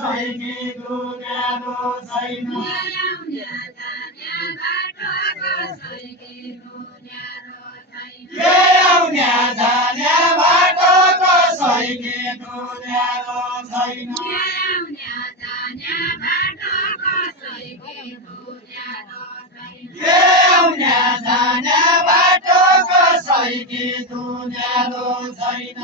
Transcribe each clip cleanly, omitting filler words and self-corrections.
कसैले दुन्यारो छैन ल्याउन्या जान्या बाटो कसैले दुन्यारो छैन ल्याउन्या जान्या बाटो कसैले दुन्यारो छैन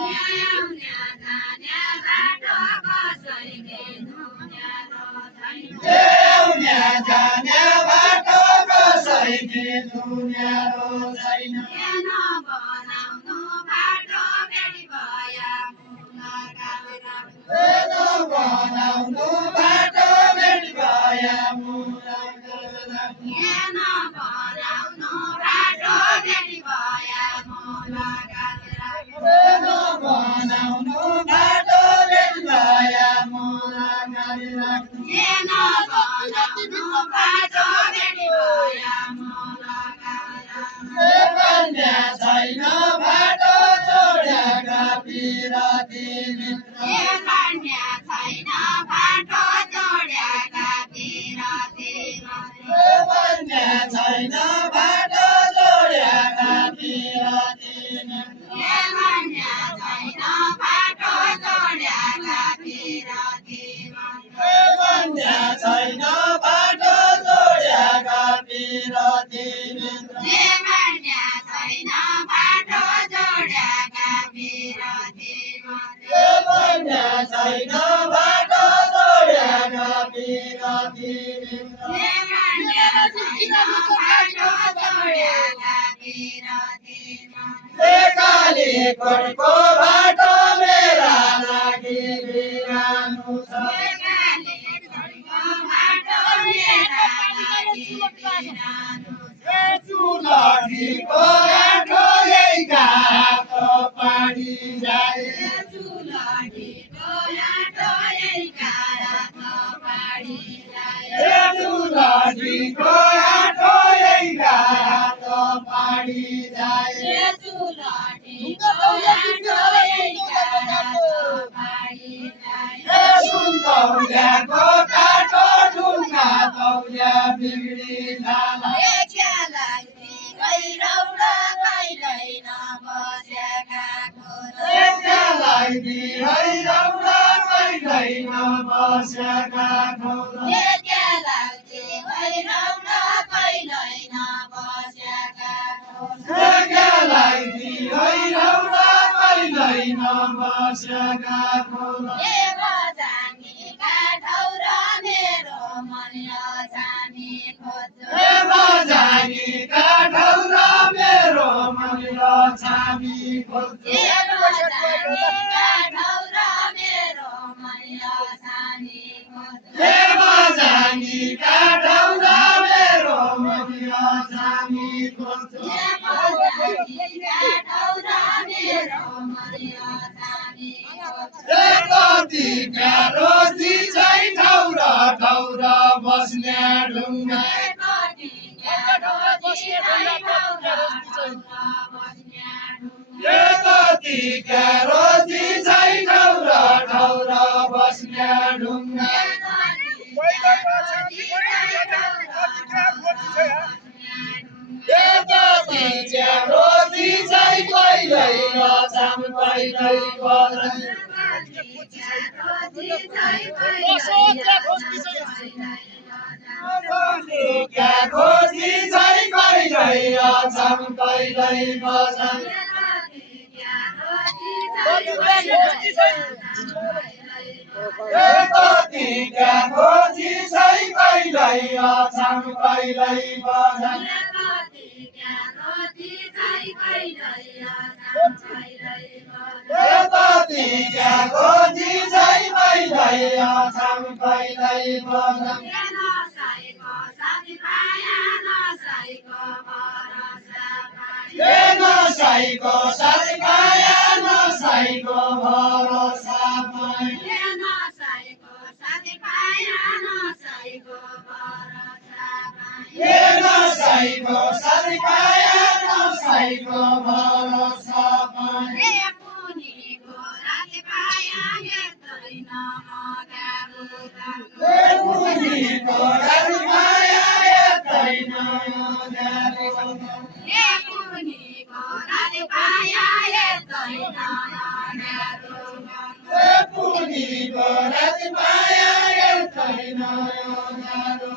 ल्याउन्या जान्या बाटो कसैले दुन्यारो छैन बनाउनु बाटो भेट भया बनाउनु बाटो भेट भया कन्या छैन बाटो जोड्याका पिराती मित्र कन्या छैन बाटो जोड्याका पिराती कन्या छैन बाटो जोड्याका पिराती कन्या छैन बाटो जोड्याका पिराती कन्या छैन बाटो जोड्याका पिराती कन्या छैन बाटो जोड्याका पिराती कन्या छैन बाटो जोड्याका पिराती कन्या छैन बाटो जोड्याका पिराती कालीकोटको बाटो मेरा लागि बिरानो छ चुलठीको आठो यही गातो पानी जाए चुलठीको आठो यही गातो पानी जाए चुलठीको आठो यही गातो पानी जाए चुलठीको आठो यही गातो पानी जाए सुन्तौल्याको काठो ढुङ्गा तौल्या बिग्री जाला बस्ने ढुङ्गा कति रोजी छै ठौरा ठौरा बस्ने ढुङ्गा रोजी छै कहिल्यै नछाम कहिल्यै बजाई खोजी छै कहिल्यै नछाम कहिल्यै बजाई खोजी छै कहिल्यै नछाम कहिल्यै बजाई खोजी छै कहिल्यै नछाम कहिल्यै बजाई नसाईको साथी पाया नसाईको भरोसा पाया नसाईको साथी पाया नसाईको भरोसा पाया मुनिको राजमाया यतै नयाँ न्यारो मुनिको राजमाया यतै नयाँ न्यारो मुनिको राजमाया यतै नयाँ न्यारो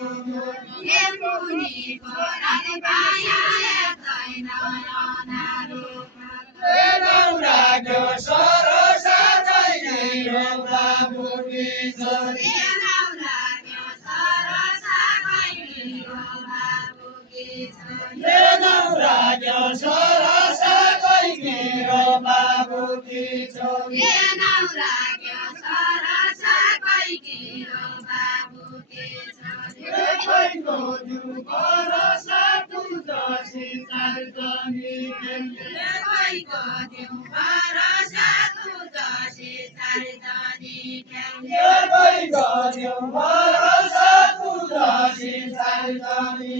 मुनिको राजमाया यतै नयाँ न्यारो नौराग्यो सरो साथै नै हो बाबुकी छोरी नौराग्यो सरो साथै नै हो बाबुकी छोरी नौराग्यो सरो साथै नै हो बाबुकी छोरी नौराग्यो सरो साथै नै हो बाबुकी छोरी खैको जु भरोसा तुझसी चारजनी खैको जु भरोसा तुझसी चारजनी खैको जु भरोसा तुझसी चारजनी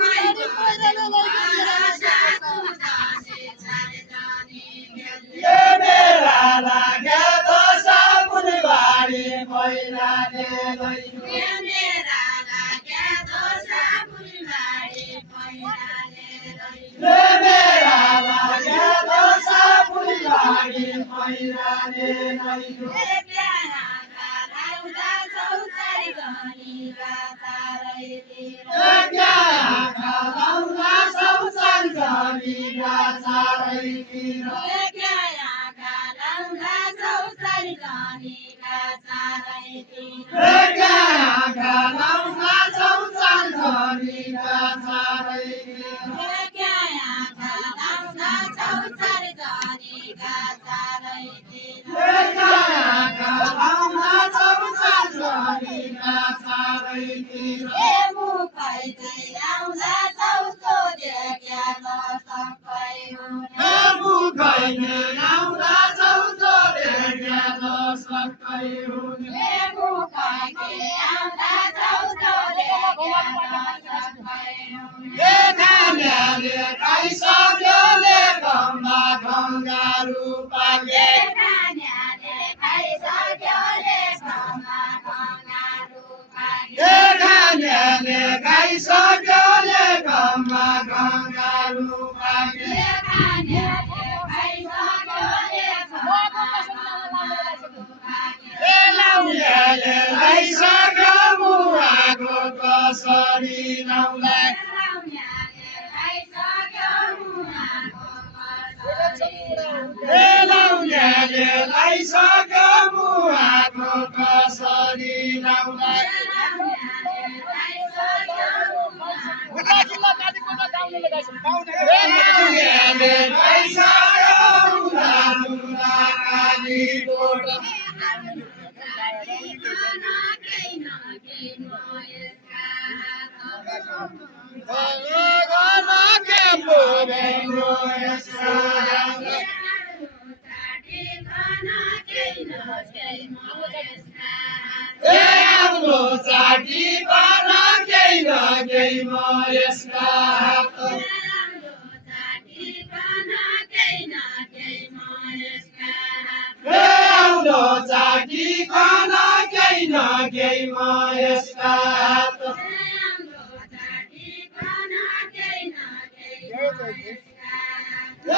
खैको जु भरोसा तुझसी चारजनी मेरा लाग्या दशा फुलबारी मैनाले लैनु मेरा लाग्या दशा फुलबारी मैनाले लैनु मेरा लाग्या दशा फुलबारी मैनाले लैनु लाउँदा चौतारी गनीका चारैतिर आँखा लाउँदा चौतारी गनीका चारैतिर आँखा लाउँदा चौतारी गनीका चारैतिर आँखा लाउँदा चौतारी गनीका चारैतिर आँखा लाउँदा चौतारी गनीका चारैतिर आँखा लाउँदा चौतारी गनीका चारैतिर मुखै आउँदा चौतो देख्याल सबै हुने मुखै आउँदा चौतो देख्याल सबै हुने मुखै आउँदा चौतो देख्याल सबै हुने खानाले खाइसक्यो लेखमा ढङ्गारु पाके खानाले खाइसक्यो लेखमा ढङ्गारु पाके खानाले खाइसक्यो लेखमा ढङ्गारु पाके खानाले खाइसक्यो लेखमा ढङ्गारु पाके लाउनेले लाइसक्यो मुहाको कसरी लाउला लाउनेले लाइसक्यो मुहाको कसरी लाउला चाटी बना केही न केही म यसका हात आउँदो चाटी बना केही न केही म यसका हात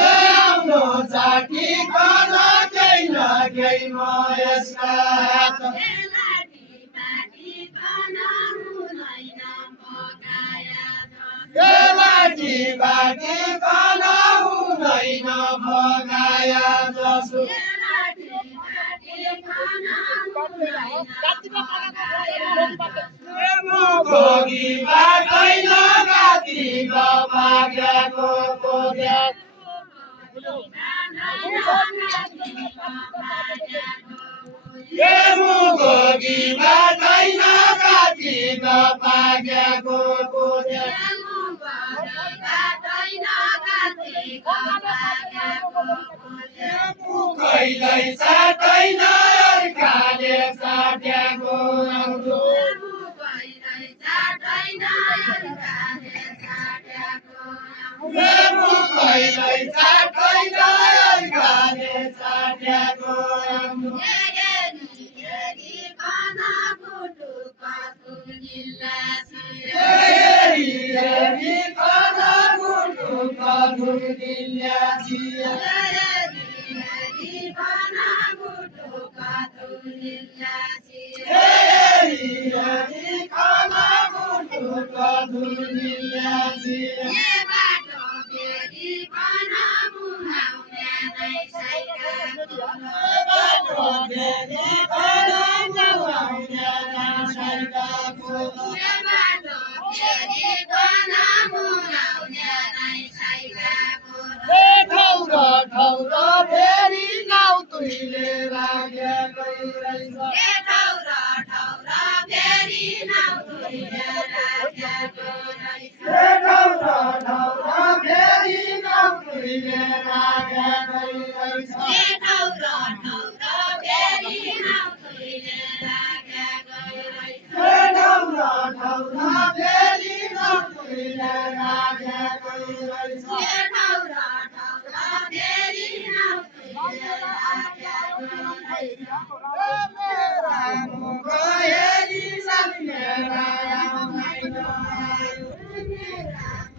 आउँदो चाटी बना केही न केही म यसका हात लाठी बाटी बना हुँदैन भगाया जसो भोगी बाटैन गातीको भाग्यको कोद्या भोगी बाटैन गातीको भाग्यको कोद्या कहिल्यै चाटैन अर्काले चाट्याको आउँदो कहिल्यै चाटैन अर्काले चाट्याको आउँदो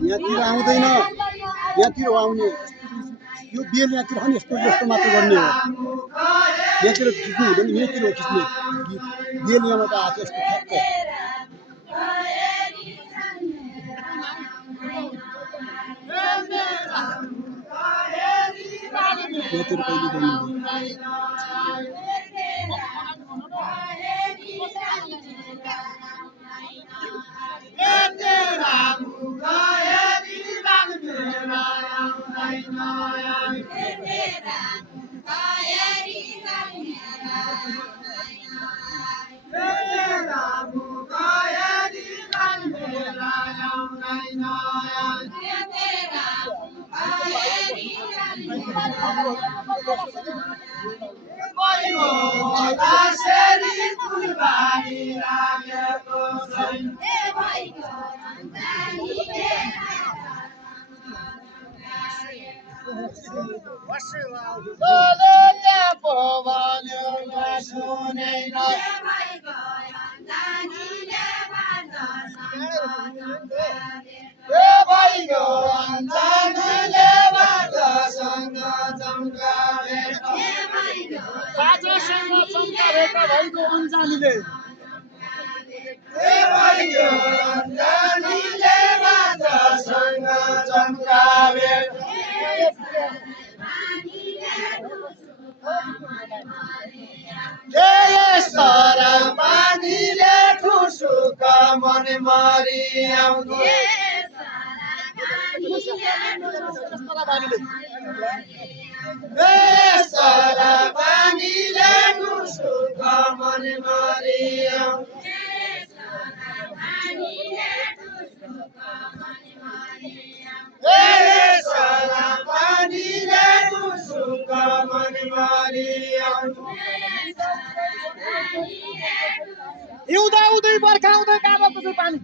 यहाँतिर आउँदैन यहाँतिर आउने यो बेल यहाँतिर खाने यस्तो यस्तो मात्र गर्ने हो यहाँतिर खिच्नु हुँदैन यहाँतिर खिच्ने बेल यहाँबाट आएको यस्तो ठ्याक्क यहाँतिर कहिले गर्नु हिउँदै बर्खा आउँदै काबको चाहिँ पानी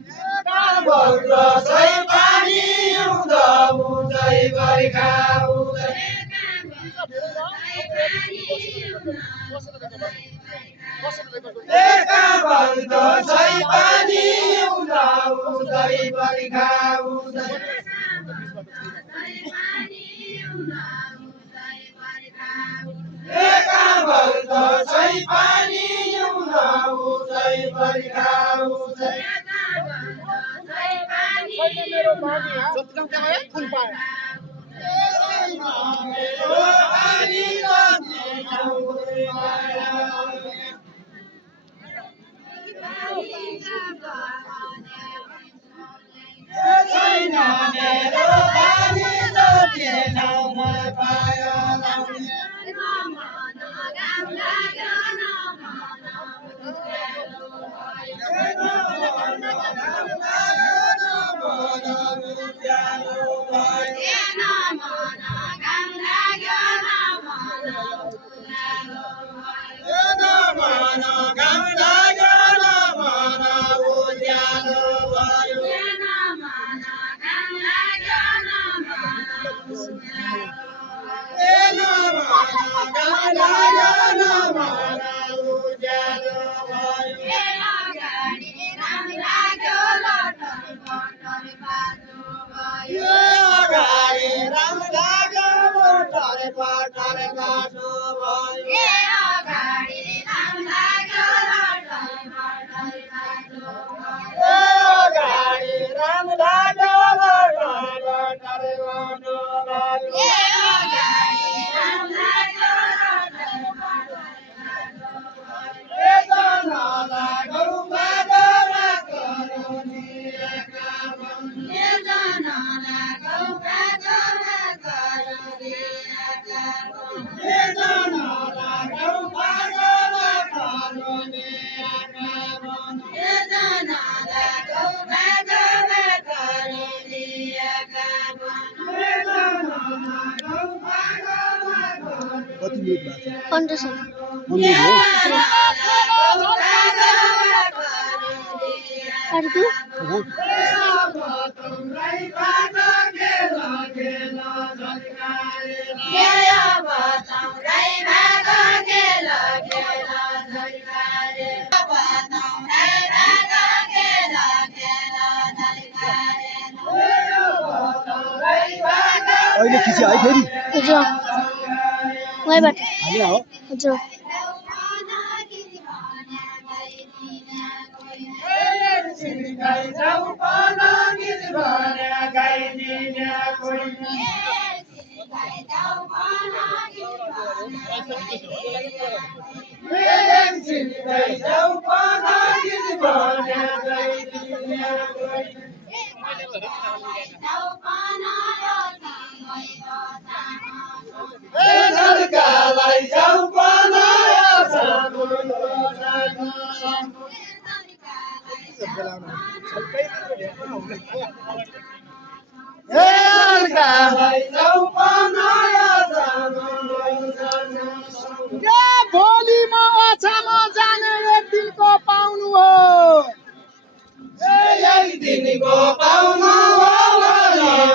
1500 100 हो अरे तू अँ, अहिले खिची है फेरि हजुर वहीबाट हाले हो हजुर भोलि म ओछामा जाने एक दिनको पाउनु हो एक दिनको पाउनु हो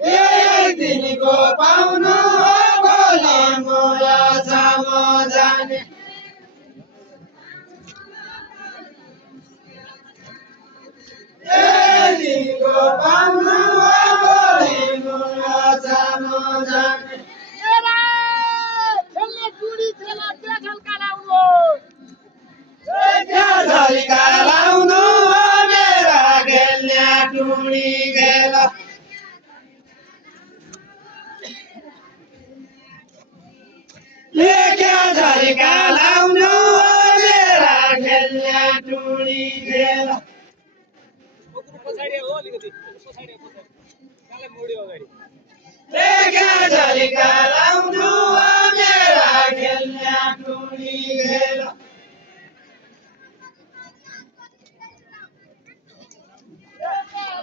एक दिनको पाउनु हो भोलि म ओछामा जाने एक दिनको पाउनु हो भोलि म ओछामा जाने खेल्ने टुडी खेला त्यो झल्का लाउनु झल्का लाउनु हो मेरा खेल्ने टुडी खेला झल्का लाउनु हो मेरा खेल्ने टुडी खेला झल्का लाउनु हो मेरा खेल्ने टुडी खेला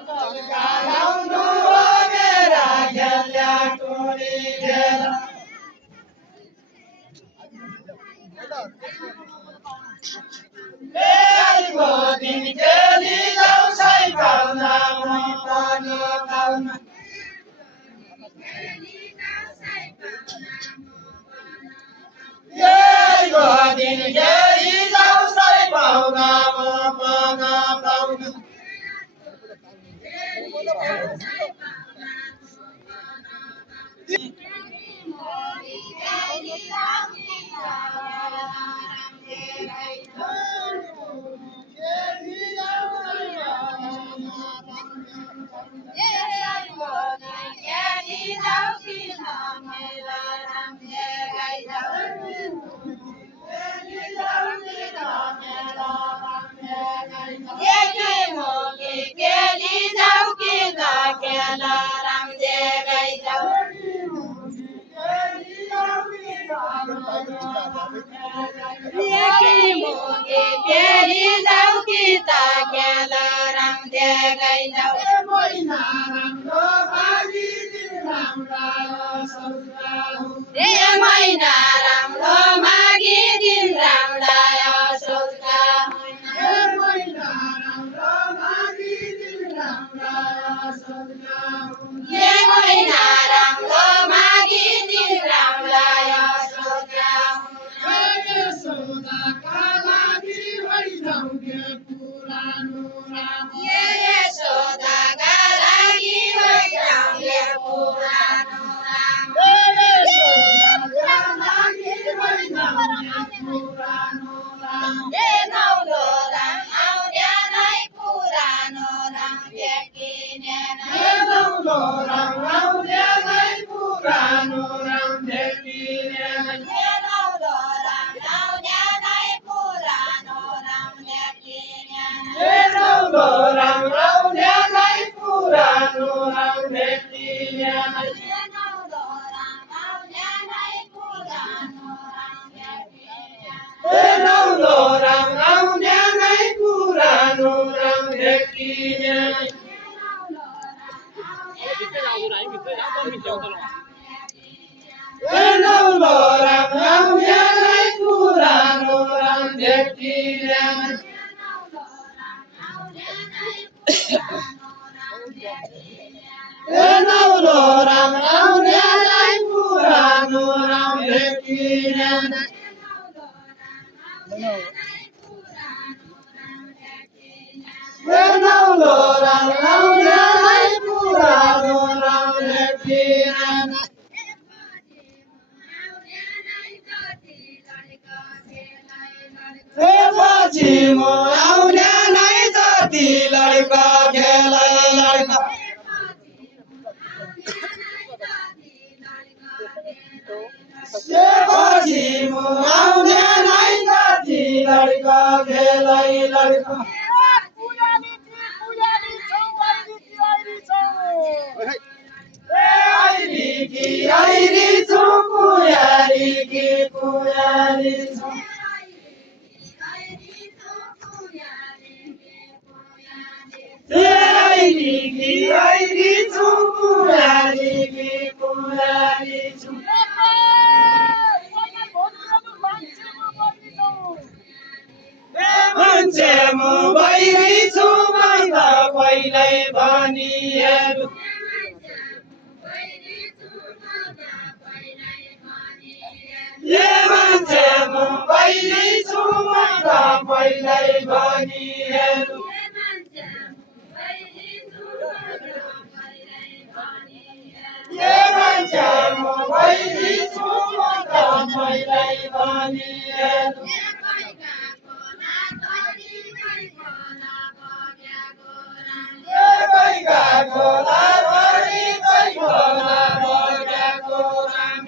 झल्का लाउनु हो मेरा खेल्ने टुडी खेला दिन खेली जाऊ सै पाउना म पनि पाउना दिन खेली जाऊ सै पाउना म पनि पाउना नौलो राम आउनेलाई पुरानो राम भेटिँदैन नौलो राम आउनेलाई पुरानो राम भेटिँदैन नौलो राम आउनेलाई पुरानो राम भेटिँदैन पछि म आउनेलाई जति लड्का खेलै लड्का पछि म आउनेलाई जति लड्का खेलै लड्का आइरी छु कुयारी कि कुयारी छु आइरी छु कुयारी कि कुयारी छु मान्छे म बहिरी छु भन्दा पहिल्यै भनिहेरु मान्छे म बहिरी छु भन्दा पहिल्यै भनिहेरु मान्छे म बहिरी छु भन्दा पहिल्यै भनिहेरु खोला भरी खोला बगेको राम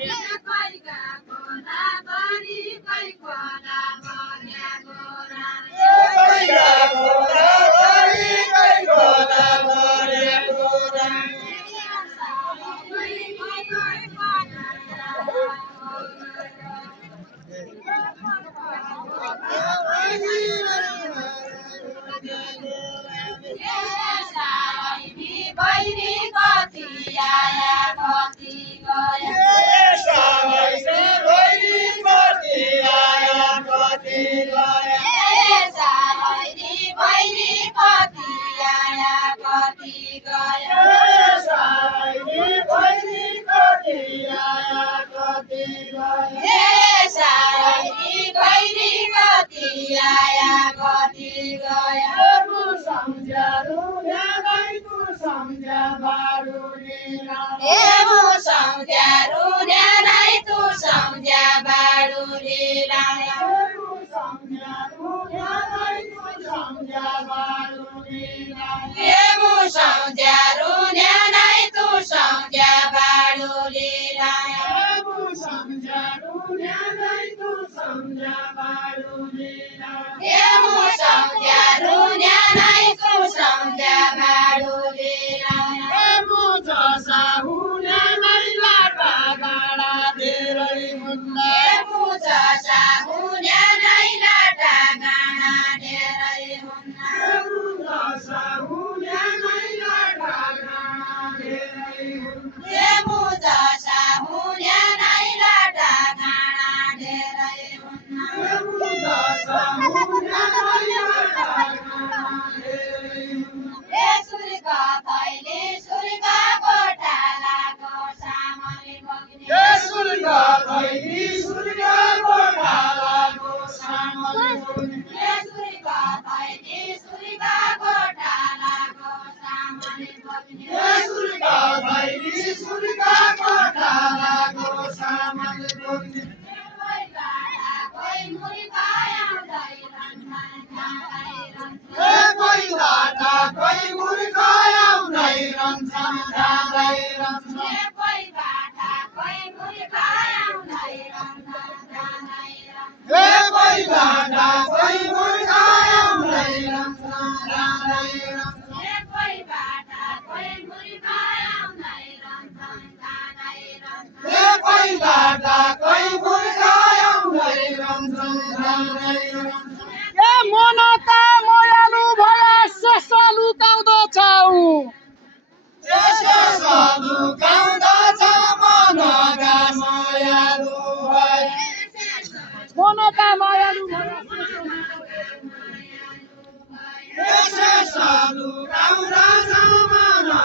यसो गाउरा जमाना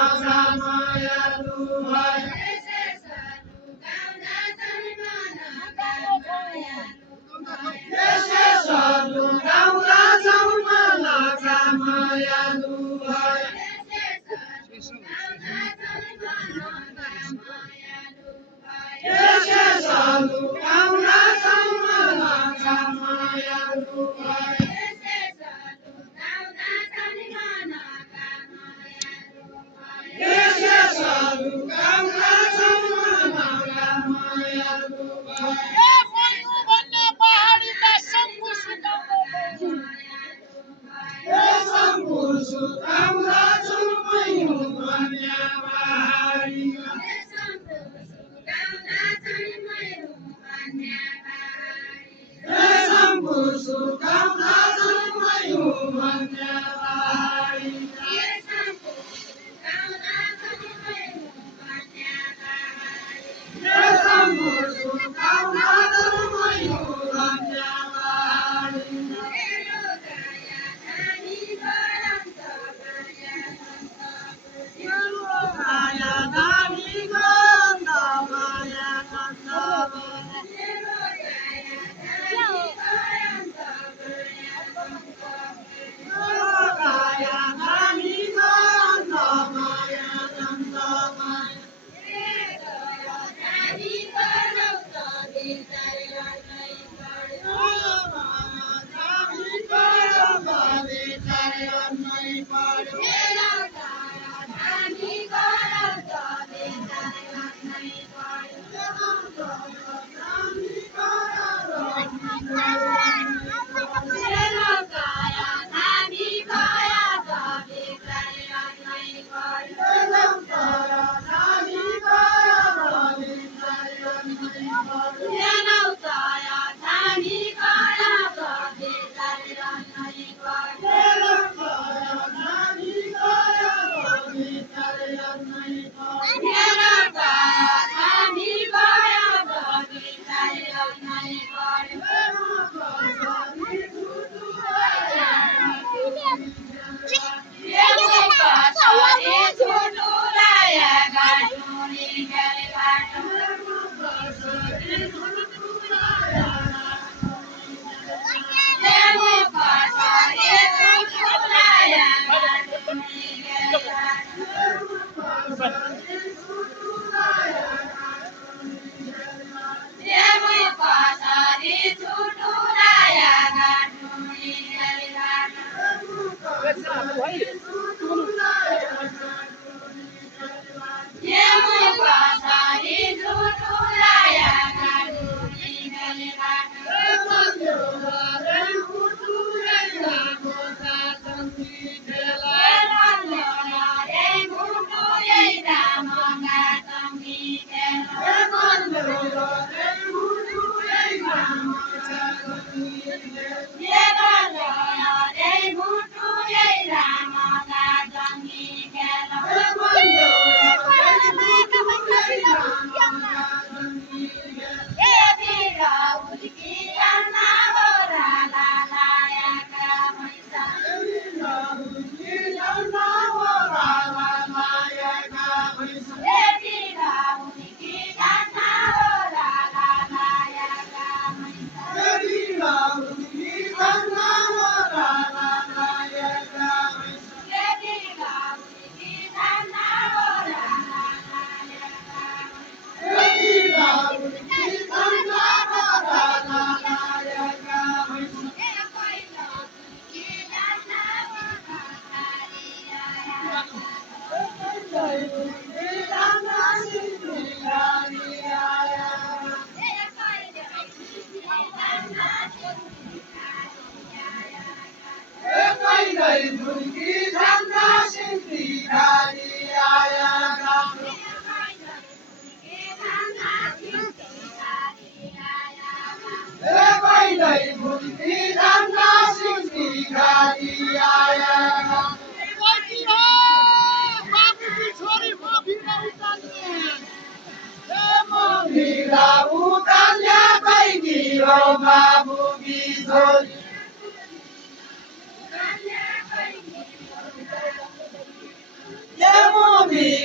मायालु भए यसो गाउरा जमाना मायालु भए यसो गाउरा जमाना मायालु भए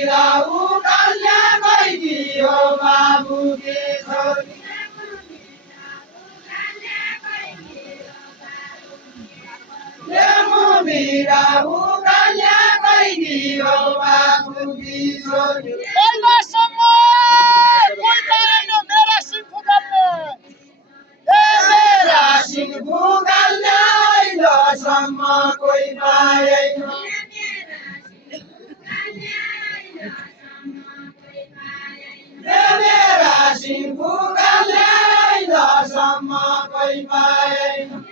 मेरा उकाल्या गइदियो बाबुकी छोरी लेमु मेरा उकाल्या गइदियो बाबुकी छोरी मेरा सिंह फुकाल्ने अहिलेसम्म कोही पाएन मेरा सिंह फुकाल्ने अहिलेसम्म कोही पाएन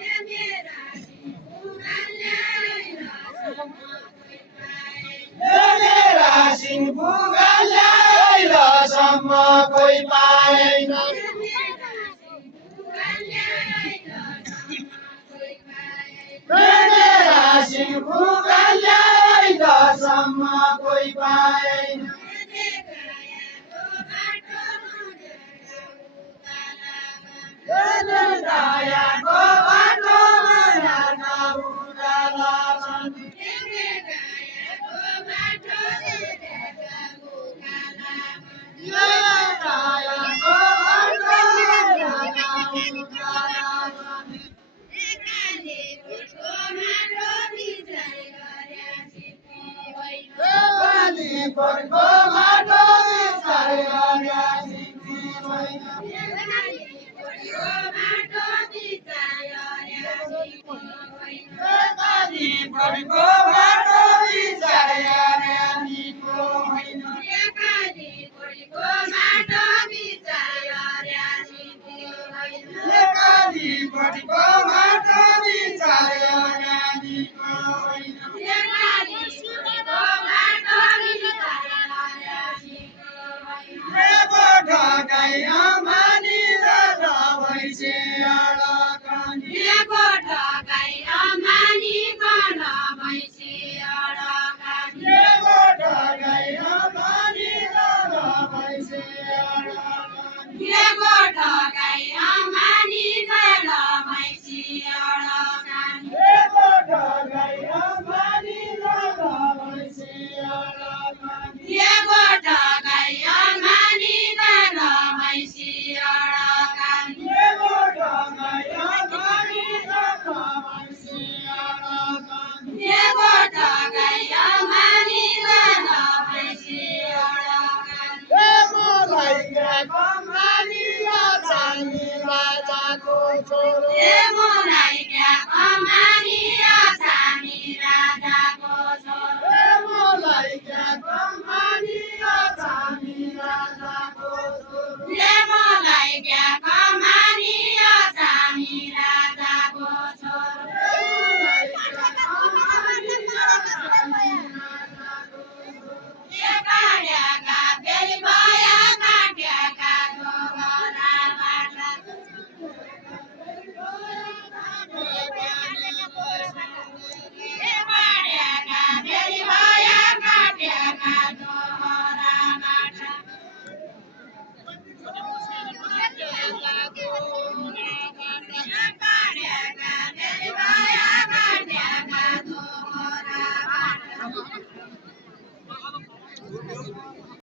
मेरा सिंह फुकाल्ने अहिलेसम्म कोही पाएन मेरा सिंह फुकाल्ने अहिलेसम्म कोही पाएन दयाको बाटोमा नाका उकाला छन् दयाको बाटोमा नाका उकाला छन् कालीपनको माटो बिसाइ गर्या सिक्ने छैन कालीपनको माटो बिसाइ गर्या निको होइन कालीपनको माटो बिसाइ गर्या निको होइन ढकाइ अमानी र भैँसे अडकनी ढकाइ अमानी र भैँसे अडकनी ढकाइ अमानी र भैँसे अडकनी ढकाइ अमानी र भैँसे अडकनी मलाई गएको मानी र चानी राजाको छोरो